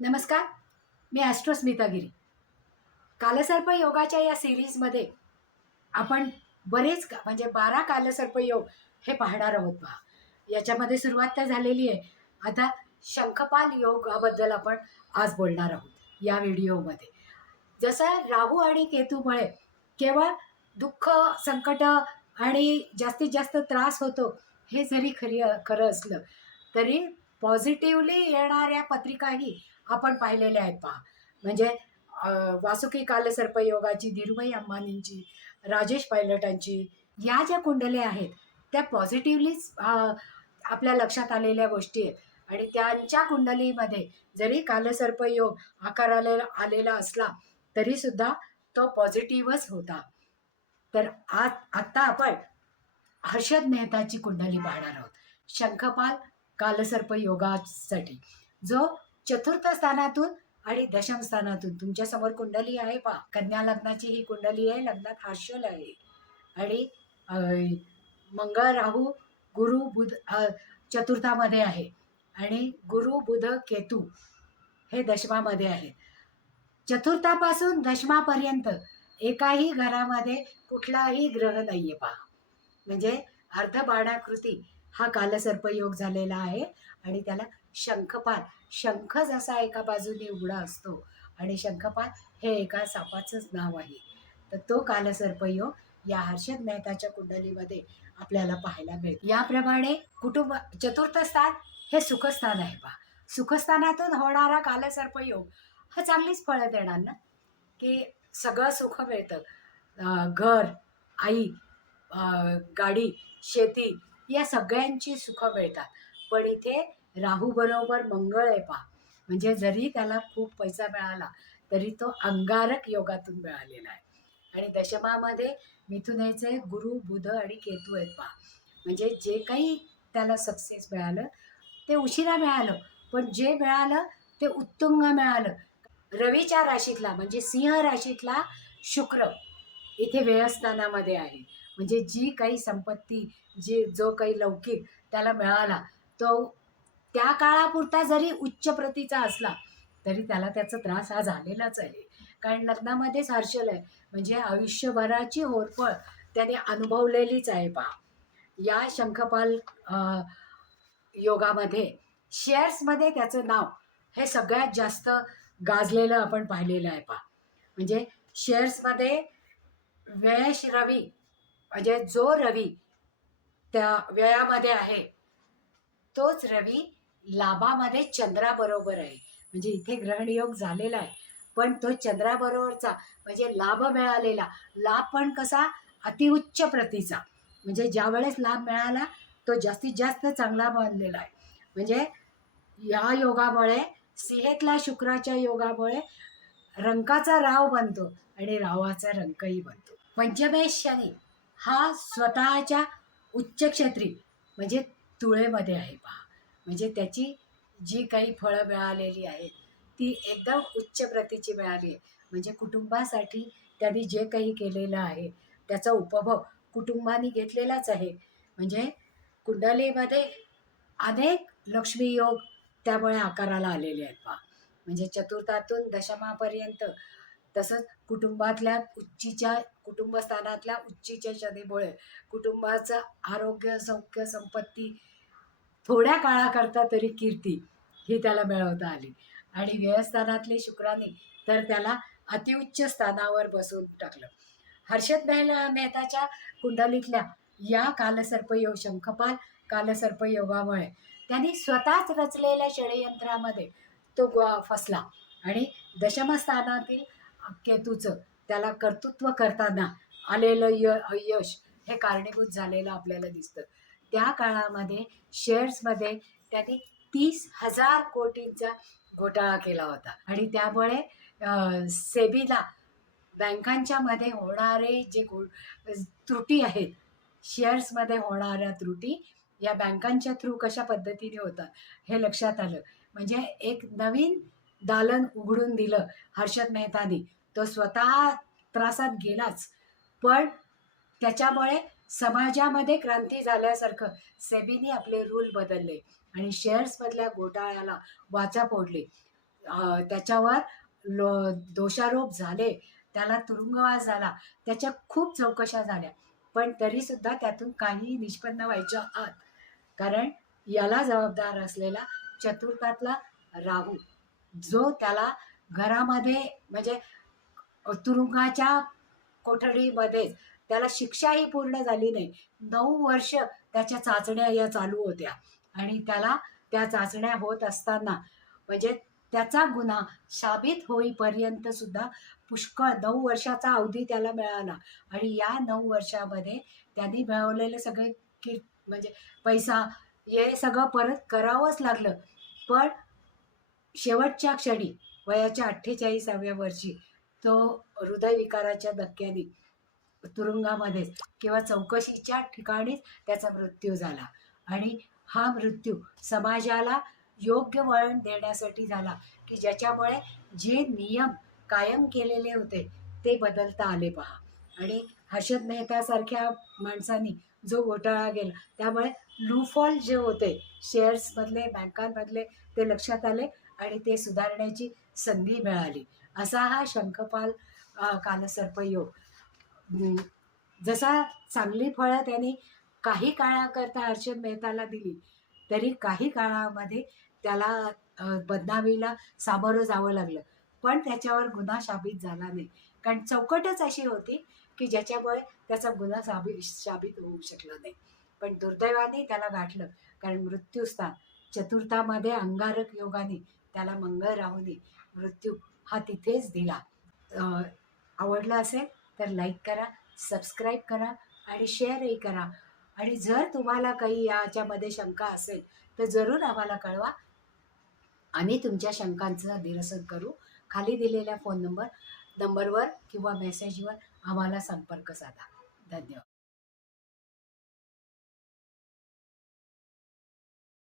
नमस्कार मी ॲस्ट्रोस्मिता गिरी. कालसर्प योगाच्या या सिरीजमध्ये आपण बरेच का म्हणजे बारा कालसर्प योग हे पाहणार आहोत पहा. याच्यामध्ये सुरुवात तर झालेली आहे. आता शंखपाल योगाबद्दल आपण आज बोलणार आहोत या व्हिडिओमध्ये. जसं राहू आणि केतूमुळे केवळ दुःख संकट आणि जास्तीत जास्त त्रास होतो हे जरी खरी खरं असलं तरी पॉझिटिव्हली येणाऱ्या पत्रिकाही आपण पाहिलेल्या आहेत पहा. म्हणजे वासुकी कालसर्प योगाची धीरुभाई अंबानींची राजेश पायलटांची या ज्या कुंडल्या आहेत त्या पॉझिटिव्हलीच आपल्या लक्षात आलेल्या गोष्टी आहेत. आणि त्यांच्या कुंडलीमध्ये जरी कालसर्प योग आकाराला आलेला असला तरीसुद्धा तो पॉझिटिव्हच होता. तर आज आत्ता आपण हर्षद मेहताची कुंडली पाहणार आहोत. शंखपाल कालसर्प योगासाठी. जो चतुर्थ स्थानातून आणि दशम स्थानातून तुमच्यासमोर कुंडली आहे पा कन्या लग्नाची ही कुंडली आहे लग्नात हर्षल आहे. आणि मंगळ राहू गुरु बुध चतुर्थामध्ये आहे. आणि गुरु बुध केतू हे दशमामध्ये आहे. चतुर्थापासून दशमापर्यंत एकाही घरामध्ये कुठलाही ग्रह नाही आहे पहा. म्हणजे अर्धबाणाकृती हा कालसर्प योग झालेला आहे आणि त्याला शंखपाल शंख जसा एका बाजूने उघडा असतो आणि शंखपाल हे एका सापाचंच नाव आहे. तर तो कालसर्प योग या हर्षद मेहताच्या कुंडलीमध्ये आपल्याला पाहायला मिळतो. याप्रमाणे कुटुंब चतुर्थ स्थान हे सुखस्थान आहे पहा. सुखस्थानातून होणारा कालसर्प योग हा चांगलीच फळं देणार ना? की सगळं सुख मिळतं. घर आई गाडी शेती या सगळ्यांची सुखं मिळतात. पण इथे राहूबरोबर मंगळ आहे पहा. म्हणजे जरी त्याला खूप पैसा मिळाला तरी तो अंगारक योगातून मिळालेला आहे. आणि दशमामध्ये मिथुनेचे गुरु बुध आणि केतू आहेत पहा. म्हणजे जे काही त्याला सक्सेस मिळालं ते उशिरा मिळालं. पण जे मिळालं ते उत्तुंग मिळालं. रवीच्या राशीतला म्हणजे सिंह राशीतला शुक्र इथे व्यवस्थानामध्ये आहे. म्हणजे जी काही संपत्ती जी जो काही लौकिक त्याला मिळाला तो त्या काळापुरता जरी उच्च प्रतीचा असला तरी त्याला त्याचा त्रास हा झालेलाच आहे. कारण लग्नामध्येच हर्षल आहे. म्हणजे आयुष्यभराची होरपळ त्याने अनुभवलेलीच आहे पहा या शंखपाल योगामध्ये शेअर्समध्ये त्याचं नाव हे सगळ्यात जास्त गाजलेलं आपण पाहिलेलं आहे पहा म्हणजे शेअर्समध्ये वेश रवी म्हणजे जो रवी त्या व्ययामध्ये आहे. तोच रवी लाभामध्ये चंद्राबरोबर आहे. म्हणजे इथे ग्रहणयोग झालेला आहे. पण तो चंद्राबरोबरचा म्हणजे लाभ मिळालेला लाभ पण कसा? अतिउच्च प्रतीचा. म्हणजे ज्या वेळेस लाभ मिळाला तो जास्तीत जास्त चांगला बनलेला आहे. म्हणजे या योगामुळे सिंहेतला शुक्राच्या योगामुळे रंकाचा राव बनतो आणि रावाचा रंकही बनतो. पंचमेश शनी हा स्वतःच्या उच्चक्षत्री म्हणजे तुळेमध्ये आहे पहा. म्हणजे त्याची जी काही फळं मिळालेली आहेत ती एकदम उच्च प्रतीची मिळाली आहे. म्हणजे कुटुंबासाठी त्यांनी जे काही केलेलं आहे त्याचा उपभोग कुटुंबाने घेतलेलाच आहे. म्हणजे कुंडलीमध्ये अनेक लक्ष्मी योग त्यामुळे आकाराला आलेले आहेत पहा. म्हणजे चतुर्थातून दशमापर्यंत तसंच कुटुंबातल्या उच्चीच्या कुटुंबस्थानातल्या उच्चीच्या शनीमुळे कुटुंबाचं आरोग्य सौख्य संपत्ती थोड्या काळाकरता तरी कीर्ती ही त्याला मिळवता आली. आणि व्ययस्थानातले शुक्राने तर त्याला अतिउच्च स्थानावर बसवून टाकलं. हर्षद मेहल मेहताच्या कुंडलीतल्या या कालसर्पयोग शंखपाल कालसर्प योगामुळे त्यांनी स्वतःच रचलेल्या षडयंत्रामध्ये तो फसला आणि दशमस्थानातील केतूचं. त्याला कर्तृत्व करताना आलेलं य यश हे कारणीभूत झालेलं आपल्याला दिसतं. त्या काळामध्ये शेअर्समध्ये त्यांनी तीस हजार कोटींचा घोटाळा केला होता. आणि त्यामुळे सेबीला बँकांच्या मध्ये होणारे जे त्रुटी आहेत शेअर्समध्ये होणाऱ्या त्रुटी या बँकांच्या थ्रू कशा पद्धतीने होतात हे लक्षात आलं. म्हणजे एक नवीन दालन उघडून दिलं हर्षद मेहतानी. तो स्वतः त्रासात गेलाच. पण त्याच्यामुळे समाजामध्ये क्रांती झाल्यासारखं सेबीने आपले रूल बदलले आणि शेअर्समधल्या घोटाळ्याला वाचा फोडली. त्याच्यावर लो दोषारोप झाले. त्याला तुरुंगवास झाला. त्याच्या खूप चौकशा झाल्या. पण तरीसुद्धा त्यातून काही निष्पन्न व्हायच्या आत. कारण याला जबाबदार असलेला चतुर्थातला राहू. जो त्याला घरामध्ये म्हणजे तुरुंगाच्या कोठडीमध्येच त्याला शिक्षाही पूर्ण झाली नाही. नऊ वर्ष त्याच्या चाचण्या या चालू होत्या. आणि त्याला त्या चाचण्या होत असताना म्हणजे त्याचा गुन्हा साबित होईपर्यंत सुद्धा पुष्कळ नऊ वर्षाचा अवधी त्याला मिळाला. आणि या नऊ वर्षामध्ये त्यांनी मिळवलेले सगळे की म्हणजे पैसा हे सगळं परत करावंच लागलं. पण शेवटच्या क्षणी वयाच्या अठ्ठेचाळीसाव्या वर्षी तो हृदयविकाराच्या धक्क्याने तुरुंगामध्येच किंवा चौकशीच्या ठिकाणीच त्याचा मृत्यू झाला. आणि हा मृत्यू समाजाला योग्य वळण देण्यासाठी झाला की ज्याच्यामुळे जे नियम कायम केलेले होते ते बदलता आले पहा. आणि हर्षद मेहतासारख्या माणसांनी जो घोटाळा गेला त्यामुळे लूफॉल जे होते शेअर्समधले बँकांमधले ते लक्षात आले आणि ते सुधारण्याची संधी मिळाली. असा हा शंखपाल कालसर्पयोग. जसा चांगली फळं त्यांनी काही काळाकरता हर्षद मेहताला दिली तरी काही काळामध्ये त्याला बदनामीला सामोरं जावं लागलं. पण त्याच्यावर गुन्हा शाबित झाला नाही. कारण चौकटच अशी होती की ज्याच्यामुळे त्याचा गुन्हा साबि साबित होऊ शकला नाही. पण दुर्दैवाने त्याला गाठलं. कारण मृत्यूस्थान चतुर्थामध्ये अंगारक योगाने त्याला मंगळ राहूने मृत्यू हा तिथेच दिला. आवडला असेल तर लाईक करा सबस्क्राईब करा आणि शेअरही करा. आणि जर तुम्हाला काही याच्यामध्ये शंका असेल तर जरूर आम्हाला कळवा. आम्ही तुमच्या शंकांचं निरसन करू. खाली दिलेल्या फोन नंबर नंबरवर किंवा मेसेजवर आम्हाला संपर्क साधा. धन्यवाद.